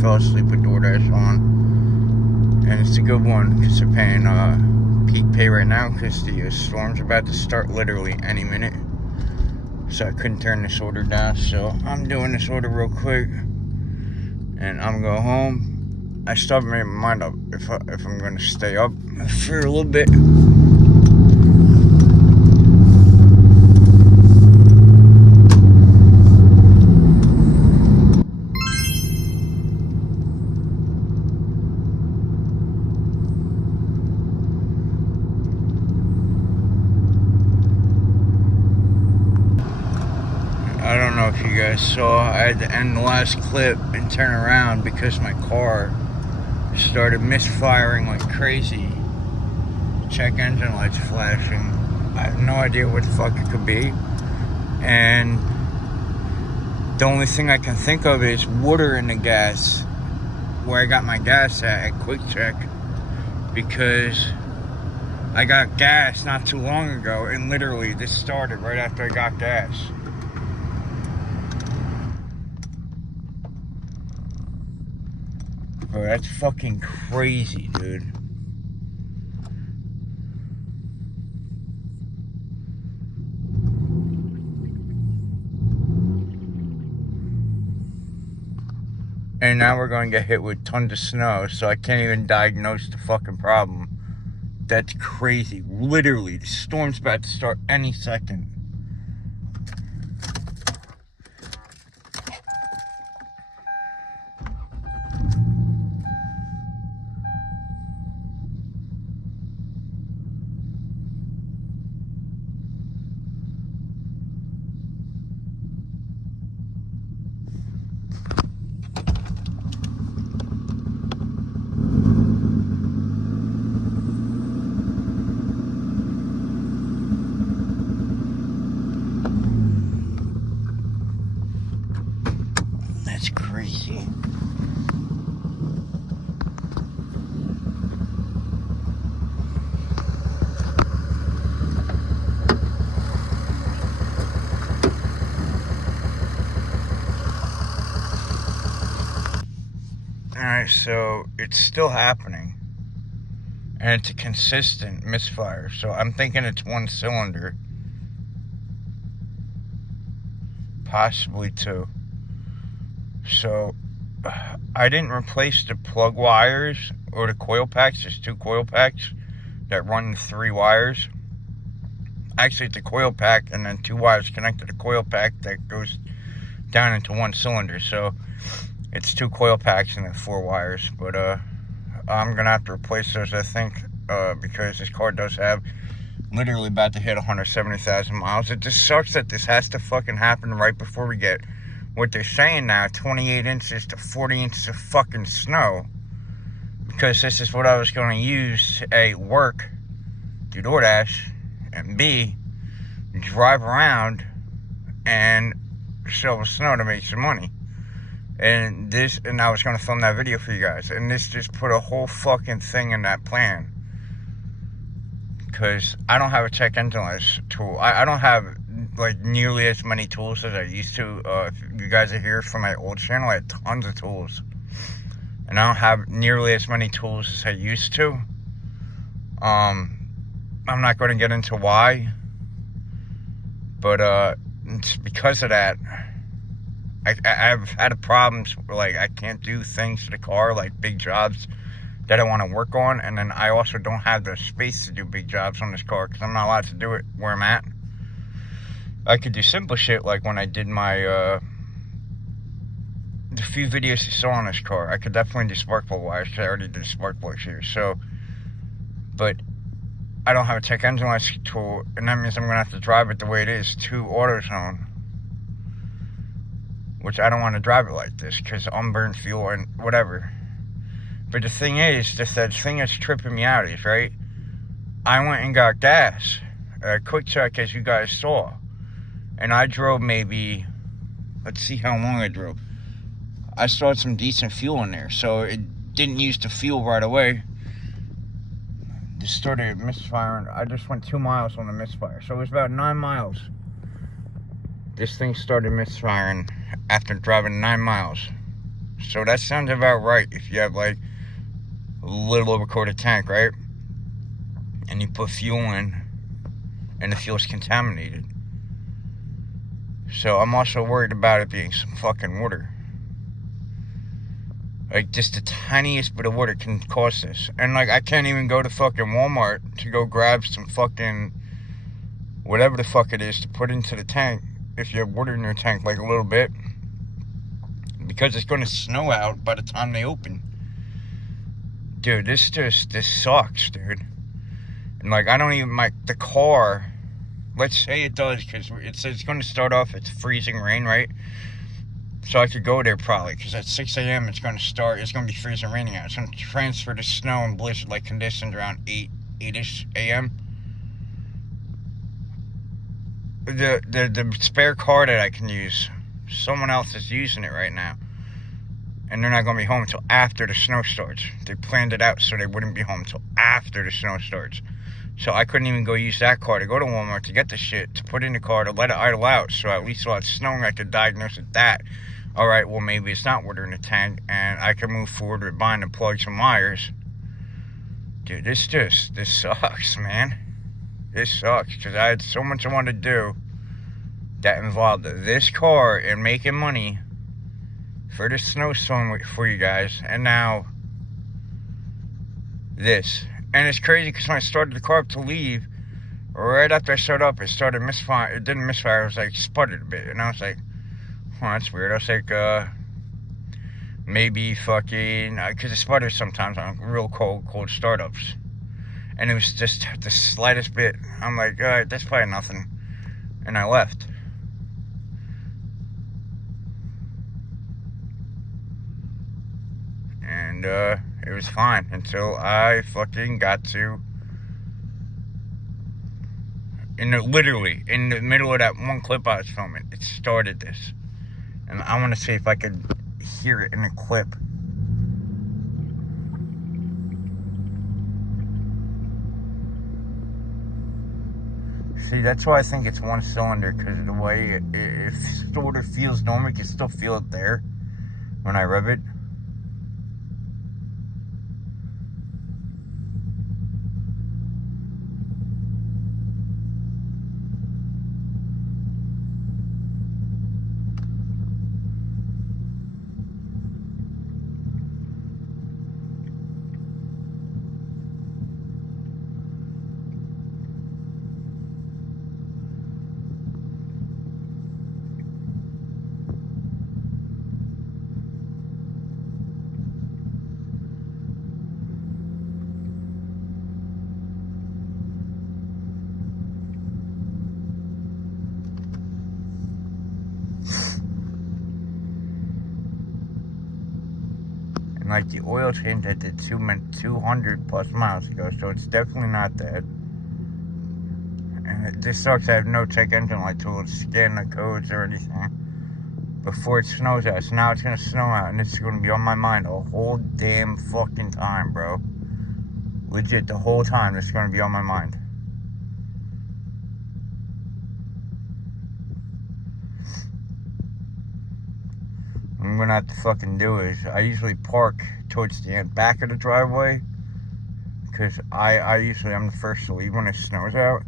fell asleep with DoorDash on. And it's a good one because they're paying peak pay right now because the storm's about to start literally any minute. So I couldn't turn this order down. So I'm doing this order real quick. And I'm going to go home. I still haven't made my mind up if I'm going to stay up for a little bit. I don't know if you guys saw, I had to end the last clip and turn around because my car started misfiring like crazy. Check engine lights flashing. I have no idea what the fuck it could be. And the only thing I can think of is water in the gas where I got my gas at Quick Check, because I got gas not too long ago and literally this started right after I got gas. Bro, that's fucking crazy, dude. And now we're going to get hit with tons of snow, so I can't even diagnose the fucking problem. That's crazy. Literally, the storm's about to start any second. That's crazy. Alright, so it's still happening. And it's a consistent misfire. So I'm thinking it's one cylinder. Possibly two. So I didn't replace the plug wires or the coil packs. There's two coil packs that run the 3 wires. Actually, it's a coil pack and then 2 wires connect to the coil pack that goes down into one cylinder. So it's 2 coil packs and then 4 wires. But I'm gonna have to replace those, I think, because this car does have literally about to hit 170,000 miles. It just sucks that this has to fucking happen right before we get what they're saying now, 28 inches to 40 inches of fucking snow. Because this is what I was going to use to A, work, do DoorDash, and B, drive around and shovel snow to make some money. And I was going to film that video for you guys. And this just put a whole fucking thing in that plan. Because I don't have a check engine light tool. I don't have like nearly as many tools as I used to. If you guys are here from my old channel, I had tons of tools. And I don't have nearly as many tools as I used to. I'm not going to get into why. But it's because of that. I've had problems where, like, I can't do things to the car, like big jobs that I want to work on. And then I also don't have the space to do big jobs on this car because I'm not allowed to do it where I'm at. I could do simple shit like when I did my, the few videos you saw on this car. I could definitely do spark plug wires because I already did spark plugs here. So, but I don't have a check engine light tool, and that means I'm going to have to drive it the way it is, to AutoZone. Which I don't want to drive it like this because unburned fuel and whatever. But the thing is, just that thing that's tripping me out is, right, I went and got gas at Quick Check, as you guys saw. And I drove maybe, let's see how long I drove. I saw some decent fuel in there, so it didn't use the fuel right away. It started misfiring. I just went 2 miles on the misfire, so it was about 9 miles. This thing started misfiring after driving 9 miles. So that sounds about right. If you have like a little over a quarter tank, right? And you put fuel in and the fuel's contaminated. So I'm also worried about it being some fucking water. Like, just the tiniest bit of water can cause this. And, like, I can't even go to fucking Walmart to go grab some fucking whatever the fuck it is to put into the tank if you have water in your tank, like a little bit. Because it's going to snow out by the time they open. Dude, this sucks, dude. And, like, I don't even, the car, let's say it does, because it's going to start off, it's freezing rain, right? So I could go there probably, because at 6 a.m. it's going to be freezing raining out. It's going to transfer to snow and blizzard-like conditions around 8-ish a.m. The spare car that I can use, someone else is using it right now. And they're not going to be home until after the snow starts. They planned it out so they wouldn't be home until after the snow starts. So I couldn't even go use that car to go to Walmart to get the shit, to put in the car, to let it idle out. So at least while it's snowing, I could diagnose it that. Alright, well, maybe it's not water in the tank, and I can move forward with buying the plugs and wires. Dude, this sucks, man. This sucks, because I had so much I wanted to do that involved this car and making money for the snowstorm for you guys, and now this. And it's crazy, because when I started the car up to leave, right after I started up, it started misfire. It didn't misfire, it was like sputtered a bit, and I was like, oh, that's weird. I was like, maybe fucking, because it sputters sometimes on real cold startups. And it was just the slightest bit. I'm like, alright, that's probably nothing. And I left. And, it was fine until I fucking got to, literally, in the middle of that one clip I was filming, it started this. And I want to see if I could hear it in the clip. See, that's why I think it's one cylinder, because of the way it sort of feels normal. You can still feel it there when I rev it. And like the oil change I did 200 plus miles ago, so it's definitely not that. And this sucks, I have no check engine light tool to scan the codes or anything before it snows out. So now it's gonna snow out, and it's gonna be on my mind the whole damn fucking time, bro. Legit, the whole time it's gonna be on my mind. What I'm gonna have to fucking do is, I usually park towards the back of the driveway, because I'm the first to leave when it snows out.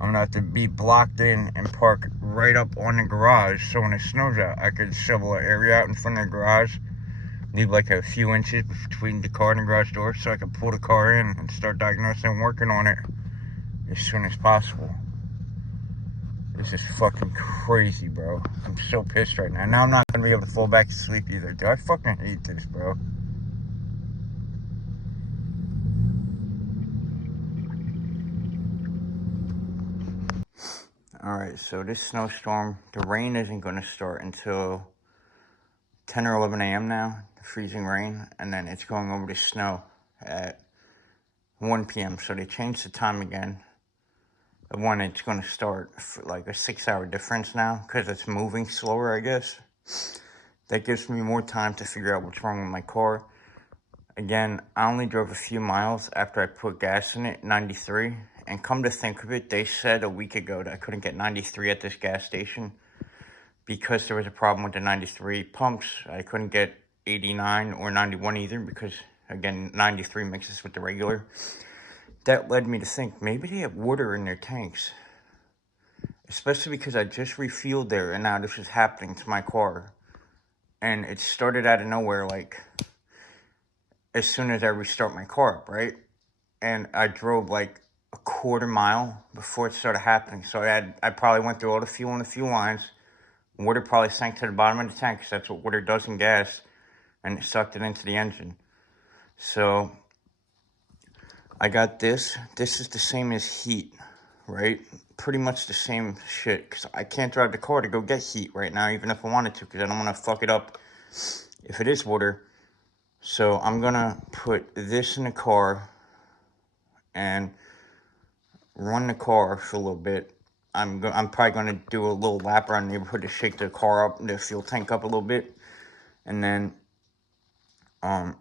I'm gonna have to be blocked in and park right up on the garage, so when it snows out, I could shovel an area out in front of the garage, leave like a few inches between the car and the garage door, so I can pull the car in and start diagnosing and working on it as soon as possible. This is fucking crazy, bro. I'm so pissed right now. Now I'm not gonna be able to fall back to sleep either. Dude, I fucking hate this, bro. Alright, so this snowstorm, the rain isn't gonna start until 10 or 11 a.m. now, the freezing rain, and then it's going over to snow at 1 p.m. So they changed the time again of when it's going to start, for like a 6-hour difference now, because it's moving slower, I guess. That gives me more time to figure out what's wrong with my car. Again, I only drove a few miles after I put gas in it, 93, and come to think of it, they said a week ago that I couldn't get 93 at this gas station because there was a problem with the 93 pumps. I couldn't get 89 or 91 either, because again 93 mixes with the regular. That led me to think maybe they have water in their tanks, especially because I just refueled there and now this is happening to my car. And it started out of nowhere, like as soon as I restart my car up, right? And I drove like a quarter mile before it started happening. So I probably went through all the fuel in the fuel lines. Water probably sank to the bottom of the tank, because that's what water does in gas, and it sucked it into the engine. So I got this. This is the same as heat, right? Pretty much the same shit, because I can't drive the car to go get heat right now, even if I wanted to, because I don't want to fuck it up if it is water. So I'm going to put this in the car and run the car for a little bit. I'm probably going to do a little lap around the neighborhood to shake the car up, the fuel tank up a little bit, and then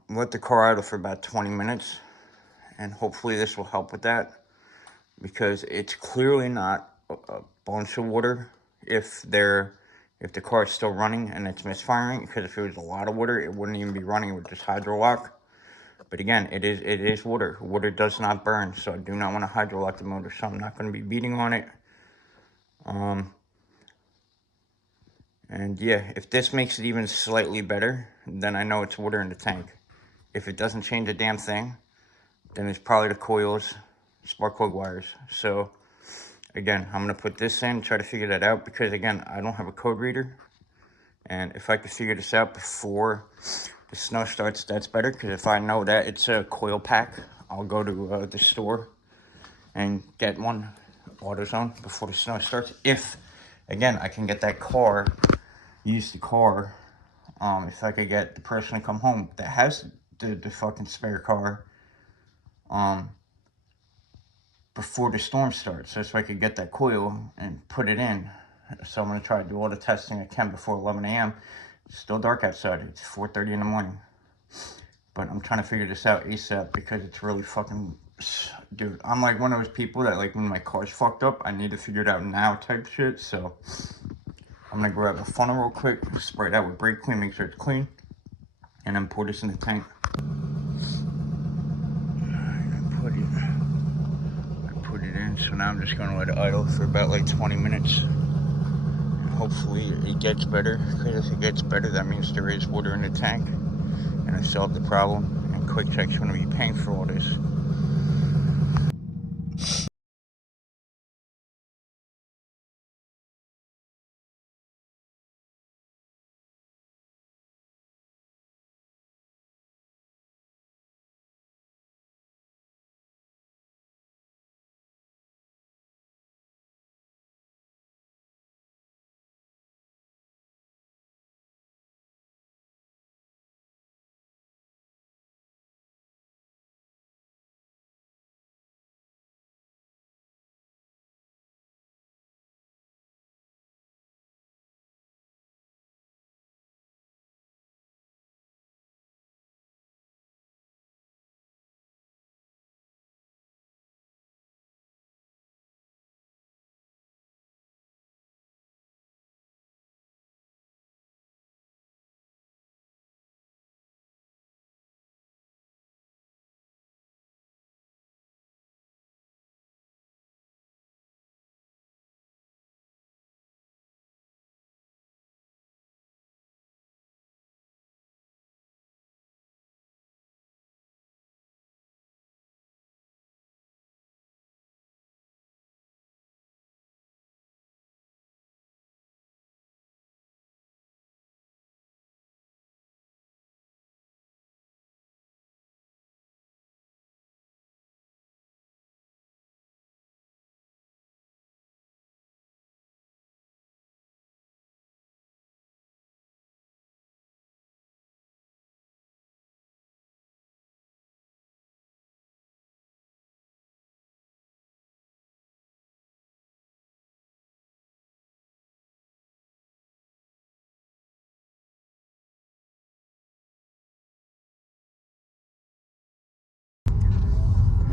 let the car idle for about 20 minutes, and hopefully this will help with that, because it's clearly not a bunch of water if the car is still running and it's misfiring, because if it was a lot of water, it wouldn't even be running, it would just hydrolock. But again, it is water. Water does not burn, so I do not want to hydrolock the motor, so I'm not going to be beating on it. And yeah, if this makes it even slightly better, then I know it's water in the tank. If it doesn't change a damn thing, then it's probably the coils, spark plug wires. So again, I'm going to put this in, try to figure that out, because again, I don't have a code reader. And if I could figure this out before the snow starts, that's better, because if I know that it's a coil pack, I'll go to the store and get one, AutoZone, before the snow starts. If, again, I can get that car, use the car, if I could get the person to come home that has the fucking spare car, before the storm starts, so I could get that coil and put it in. So I'm going to try to do all the testing I can before 11 a.m. It's still dark outside. It's 4:30 in the morning. But I'm trying to figure this out ASAP, because it's really fucking... Dude, I'm like one of those people that, like, when my car's fucked up, I need to figure it out now type shit. So I'm going to grab a funnel real quick, spray it out with brake clean, make sure it's clean, and then pour this in the tank. I put it in, so now I'm just going to let it idle for about like 20 minutes. Hopefully it gets better, because if it gets better, that means there is water in the tank and I still have the problem, and Quick Check's going to be paying for all this.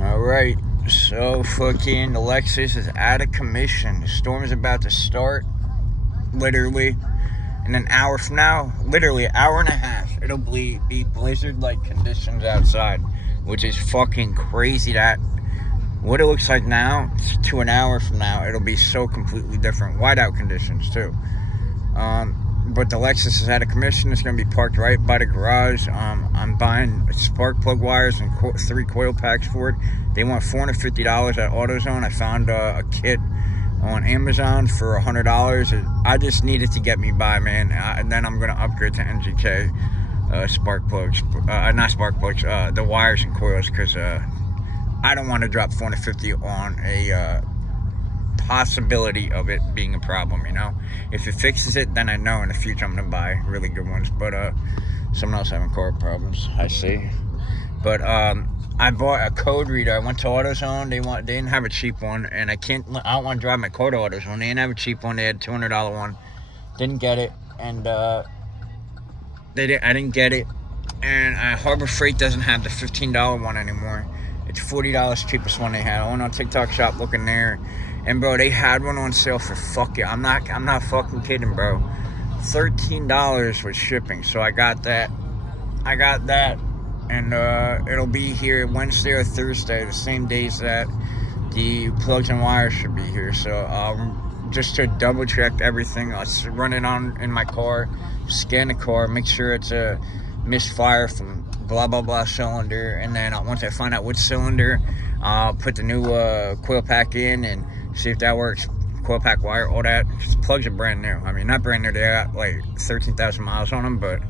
Alright, so fucking the Lexus is out of commission. The storm is about to start, literally. And an hour from now, literally an hour and a half, it'll be blizzard-like conditions outside, which is fucking crazy. That what it looks like now to an hour from now, it'll be so completely different. Whiteout conditions too. But the Lexus is out of commission. It's going to be parked right by the garage. I'm buying spark plug wires and 3 coil packs for it. They want $450 at AutoZone. I found a kit on Amazon for $100. I just need it to get me by, man. And then I'm going to upgrade to NGK spark plugs. Not spark plugs, the wires and coils, because I don't want to drop $450 on a possibility of it being a problem, you know. If it fixes it, then I know in the future I'm gonna buy really good ones. But someone else having car problems, I see. But I bought a code reader. I went to AutoZone. They didn't have a cheap one, and I don't want to drive my car to AutoZone. They didn't have a cheap one. They had a $200 one. Didn't get it, and I didn't get it. And Harbor Freight doesn't have the $15 one anymore. It's $40 cheapest one they had. I went on TikTok shop looking there. And bro, they had one on sale for I'm not fucking kidding, bro. $13 with shipping. So I got that. And it'll be here Wednesday or Thursday, the same days that the plugs and wires should be here. So just to double check everything, I'll run it on in my car, scan the car, make sure it's a misfire from blah blah blah cylinder, and then once I find out which cylinder, I'll put the new coil pack in and see if that works. Coil pack wire, all that. Plugs are brand new. I mean, not brand new, they got like 13,000 miles on them, but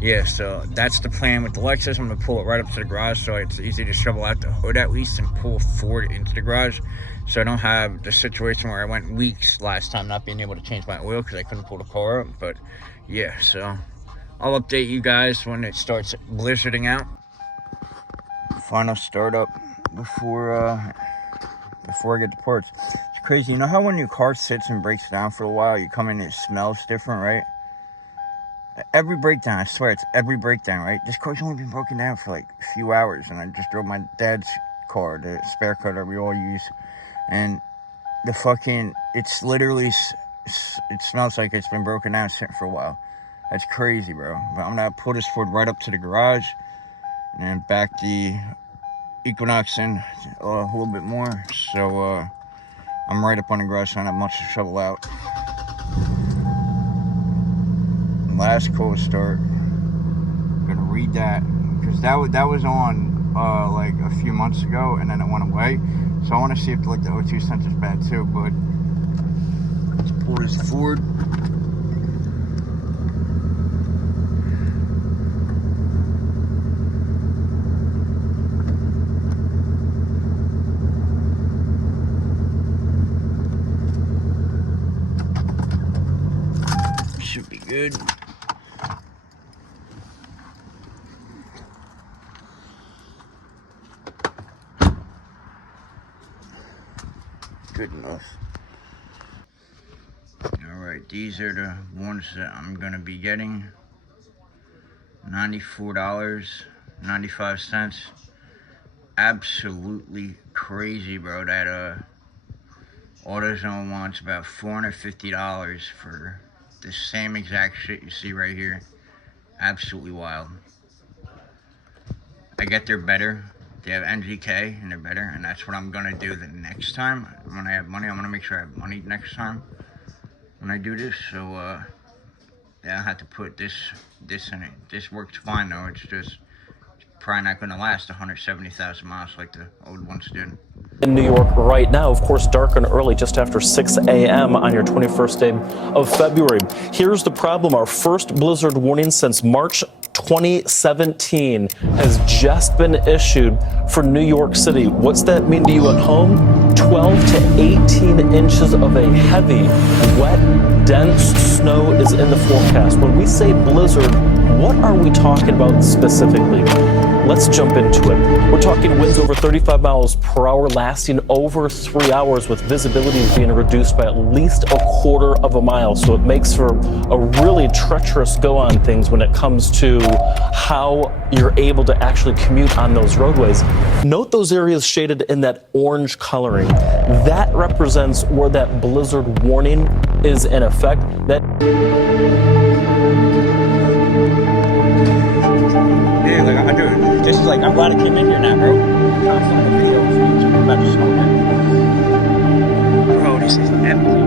yeah, so that's the plan with the Lexus. I'm gonna pull it right up to the garage so it's easy to shovel out the hood at least and pull forward into the garage, so I don't have the situation where I went weeks last time not being able to change my oil because I couldn't pull the car up. But yeah, so I'll update you guys when it starts blizzarding out. Final startup before I get the parts. It's crazy. You know how when your car sits and breaks down for a while, you come in and it smells different, right? Every breakdown, I swear, it's every breakdown, right? This car's only been broken down for like a few hours, and I just drove my dad's car, the spare car that we all use, and the fucking, it's literally, it smells like it's been broken down sitting for a while. That's crazy, bro. But I'm gonna pull this Ford right up to the garage, and then back the Equinox in a little bit more, so I'm right up on the garage, so I don't have much to shovel out. Last cold start. I'm gonna read that because that was on like a few months ago, and then it went away. So I want to see if like the O2 sensor's bad too. But let's pull this Ford. Should be good. Good enough. Alright, these are the ones that I'm gonna be getting. $94.95. Absolutely crazy, bro. That AutoZone wants about $450 for the same exact shit you see right here. Absolutely wild. I get they're better. They have NGK and they're better, and that's what I'm gonna do the next time. When I have money, I'm gonna make sure I have money next time when I do this. So yeah, I have to put this in it. This works fine though. It's just probably not gonna last 170,000 miles like the old ones did. In New York right now, of course, dark and early, just after 6 a.m. on your 21st day of February. Here's the problem. Our first blizzard warning since March 2017 has just been issued for New York City. What's that mean to you at home? 12 to 18 inches of a heavy, wet, dense snow is in the forecast. When we say blizzard, what are we talking about specifically? Let's jump into it. We're talking winds over 35 miles per hour lasting over 3 hours, with visibility being reduced by at least a quarter of a mile. So it makes for a really treacherous go on things when it comes to how you're able to actually commute on those roadways. Note those areas shaded in that orange coloring. That represents where that blizzard warning is in effect. That This is like, I'm glad I came in here now, bro. I'm trying to film a video for YouTube. I'm about to smoke it. Bro, this is empty,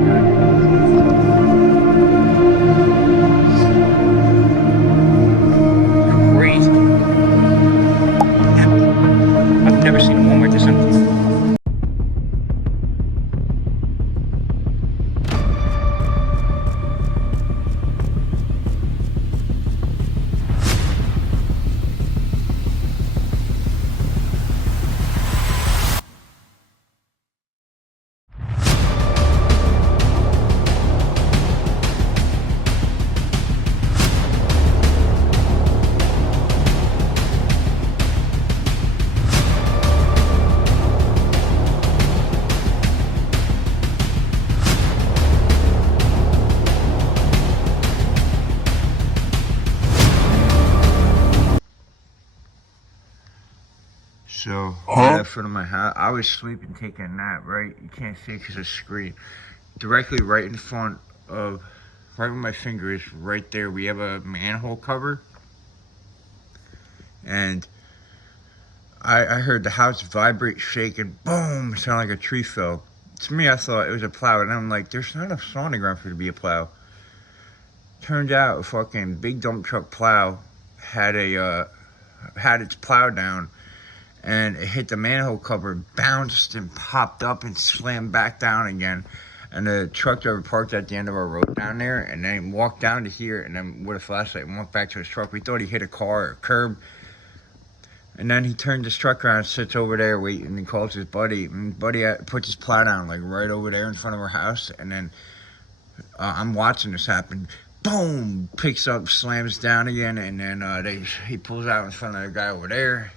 crazy. Empty. I've never seen a Walmart this empty. So, right in front of my house, I was sleeping, taking a nap, right? You can't see it because of the screen. Directly right in front of, right where my finger is, right there, we have a manhole cover. And I heard the house vibrate, shake, and boom, it sounded like a tree fell. To me, I thought it was a plow, and I'm like, there's not enough snow on the ground for it to be a plow. Turned out a fucking big dump truck plow had its plow down, and it hit the manhole cover, bounced and popped up and slammed back down again. And the truck driver parked at the end of our road down there, and then walked down to here, and then with a flashlight and walked back to his truck. We thought he hit a car or a curb. And then he turned his truck around, sits over there waiting, and he calls his buddy. And buddy puts his plow down, like right over there in front of our house. And then I'm watching this happen. Boom! Picks up, slams down again, and then he pulls out in front of the guy over there.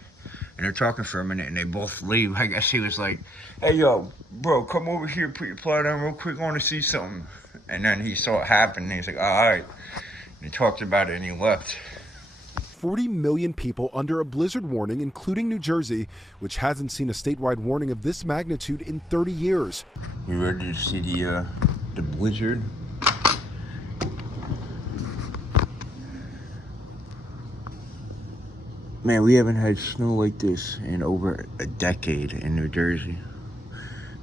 And they're talking for a minute, and they both leave. I guess he was like, hey, yo, bro, come over here, put your plow down real quick, I want to see something. And then he saw it happen, and he's like, all right. And he talked about it, and he left. 40 million people under a blizzard warning, including New Jersey, which hasn't seen a statewide warning of this magnitude in 30 years. You ready to see the blizzard? Man, we haven't had snow like this in over a decade in New Jersey.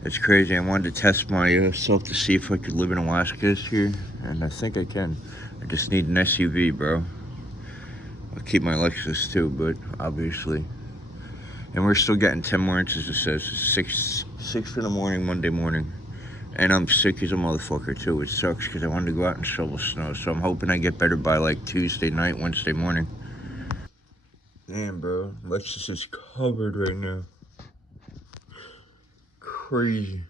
That's crazy. I wanted to test myself to see if I could live in Alaska this year, and I think I can. I just need an SUV, bro. I'll keep my Lexus too, but obviously. And we're still getting 10 more inches, it says. 6 in the morning, Monday morning. And I'm sick as a motherfucker too. It sucks because I wanted to go out and shovel snow, so I'm hoping I get better by like Tuesday night, Wednesday morning. Damn, bro. Lexus is covered right now. Crazy.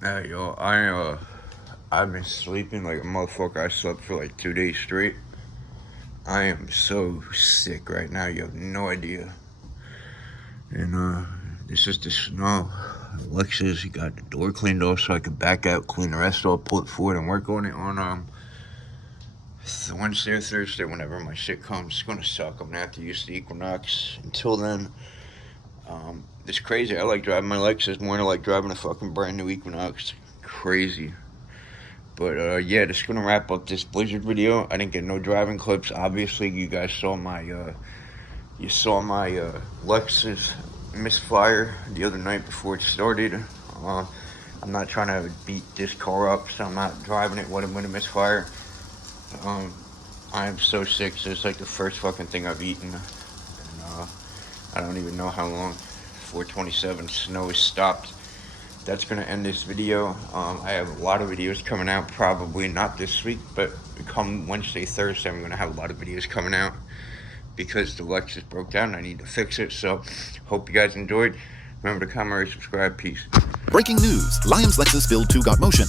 Hey, yo, I've been sleeping like a motherfucker. I slept for like 2 days straight. I am so sick right now, you have no idea. And this is the snow. Lexus, he got the door cleaned off so I could back out, clean the rest off, pull it forward, and work on it on Wednesday or Thursday, whenever my shit comes. It's gonna suck. I'm gonna have to use the Equinox. Until then, it's crazy. I like driving my Lexus more than I like driving a fucking brand new Equinox. Crazy. But yeah, just gonna wrap up this blizzard video. I didn't get no driving clips. Obviously, you guys saw my Lexus misfire the other night before it started. I'm not trying to beat this car up, so I'm not driving it when it misfire. I am so sick. So it's like the first fucking thing I've eaten, and I don't even know how long. 4:27, snow is stopped. That's gonna end this video. I have a lot of videos coming out, probably not this week, but come Wednesday, Thursday, I'm gonna have a lot of videos coming out because the Lexus broke down. I need to fix it. So hope you guys enjoyed. Remember to comment, rate, subscribe. Peace. Breaking news. Lions Lexus Build 2 got motion.